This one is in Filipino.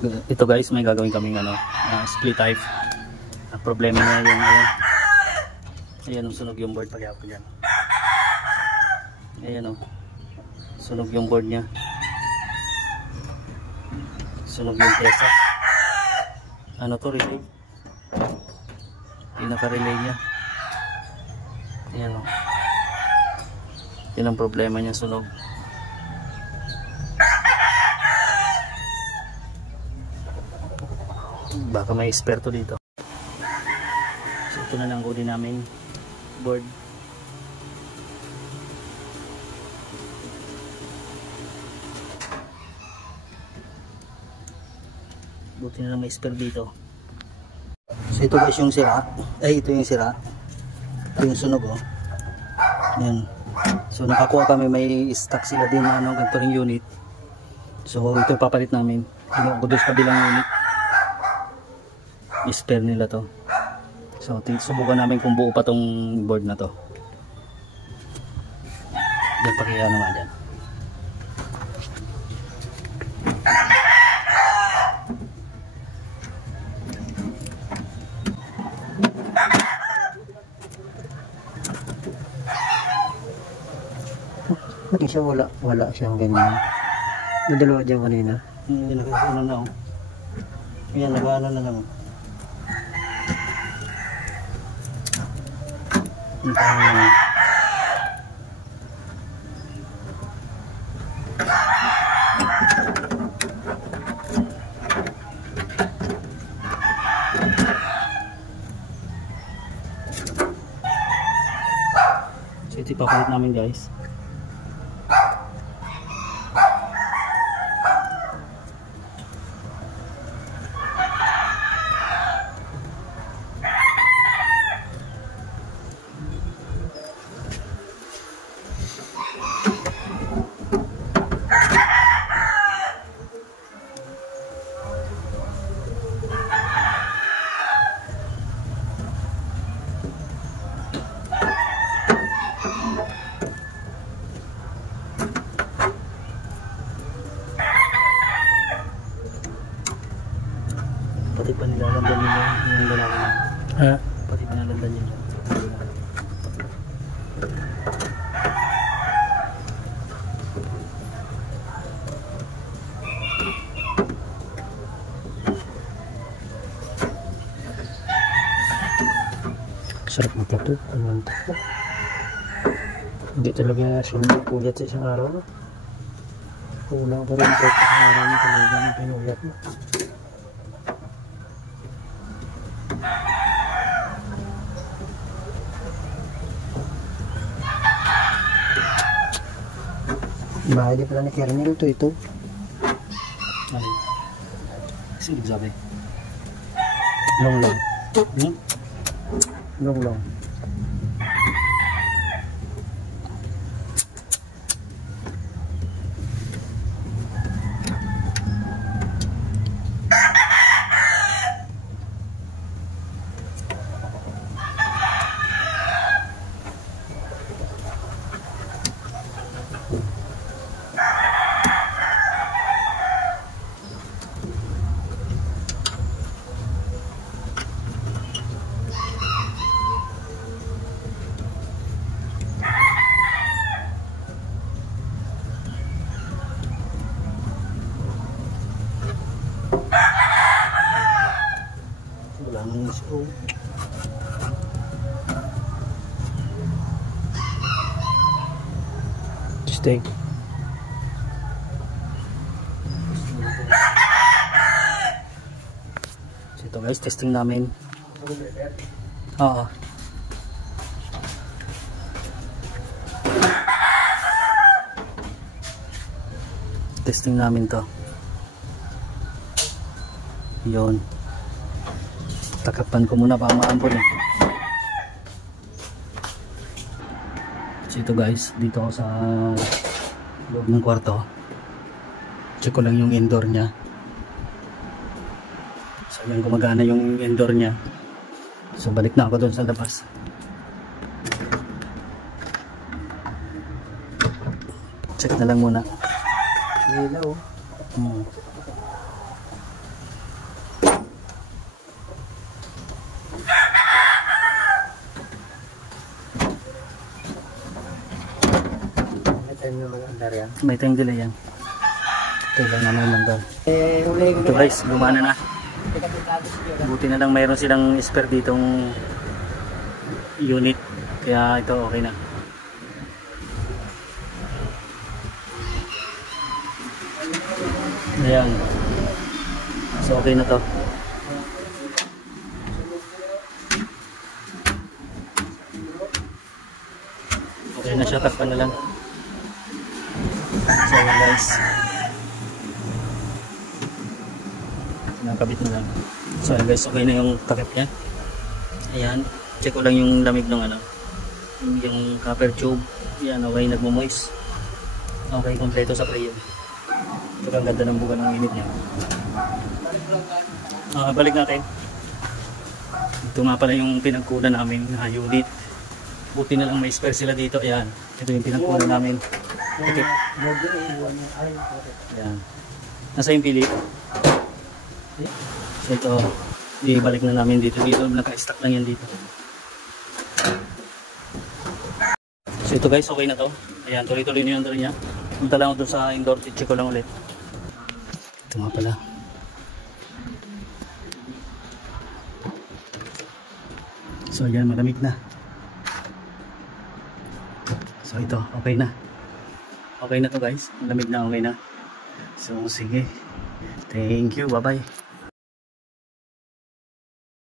Ito guys, may gagawin kaming split type. Ang problema niya yung ayan, sunog yung board pagyapon yan. Ayan sunog yung board niya. Sunog yung pyesa. Ano to, relay? Pinaka-relay niya. Ayan yun ang problema niya, sunog. Baka may esperto dito. So ito na lang kunin namin board. Buti na lang may spare dito. So ito guys yung sira. Ay, ito yung sira. Ito yung sunog Ayan. So nakakuha kami, may stock sila din na ganito ring unit. So ito papalit namin. Kinuha ko doon sa kabilang unit. Spare nila to. So subukan namin kung buo pa tong board na to. Yan, pakiya naman dyan. Bakit siya wala siyang ganyan? Nadalawa dyan kanina. Hindi nakasano na Ayan, nag-ano na lang. So ito ipapalit namin guys. Pati pa nilalandan nila yung dalawa na. Ha? Pati pa nilalandan nila. Sarap na ito. Ano ito? Hindi talaga siya pulat sa isang araw. Kulang pa rin ito sa isang araw niya talaga ng pinulat mo. Bahay di pala ni Kernel ito. Ay. Kasi ibig sabi. Long. Hmm? Long. Wala nang isko. Stay. So ito guys, testing namin. Oo. Testing namin to. Yun. Takapan ko muna para maampon So ito guys, dito ako sa loob ng kwarto. Check ko lang yung indoor nya. So yan, gumagana yung indoor nya. So balik na ako doon sa labas. Check na lang muna. Hello. time na mag-andar yan. May time delay yan. Kailan naman mandar. Uli ko Ito guys, gumana na. Buti na lang mayroon silang spare ditong unit. Kaya ito okay na. Ayan. So okay na to. Okay na siya, takpan na lang. So ayan guys. Nakabit na lang. So ayan guys, okay na yung takip niya. Ayan. Check ko lang yung lamig ng ano. Yung copper tube. Ayan, okay, nagmo-moist. Okay, kompleto sa prayer. Ito ang ganda ng buka ng init niya. Balik natin. Ito nga pala yung pinagkunan namin na unit. Buti na lang may spare sila dito. Ayan. Ito yung pinagkunan namin. Tikip. Ayan. Nasa yung pili. So ito, ibalik na namin dito. Dito, naka-stack lang yan dito. So ito guys, okay na to. Ayan, tuloy-tuloy na yung doon niya. Punta lang ako doon sa indoor. Check ko lang ulit. Ito nga pala. So ayan, malamig na. So ito, okay na. Okay na to guys. Malamig na, okay na. So sige. Thank you, bye bye.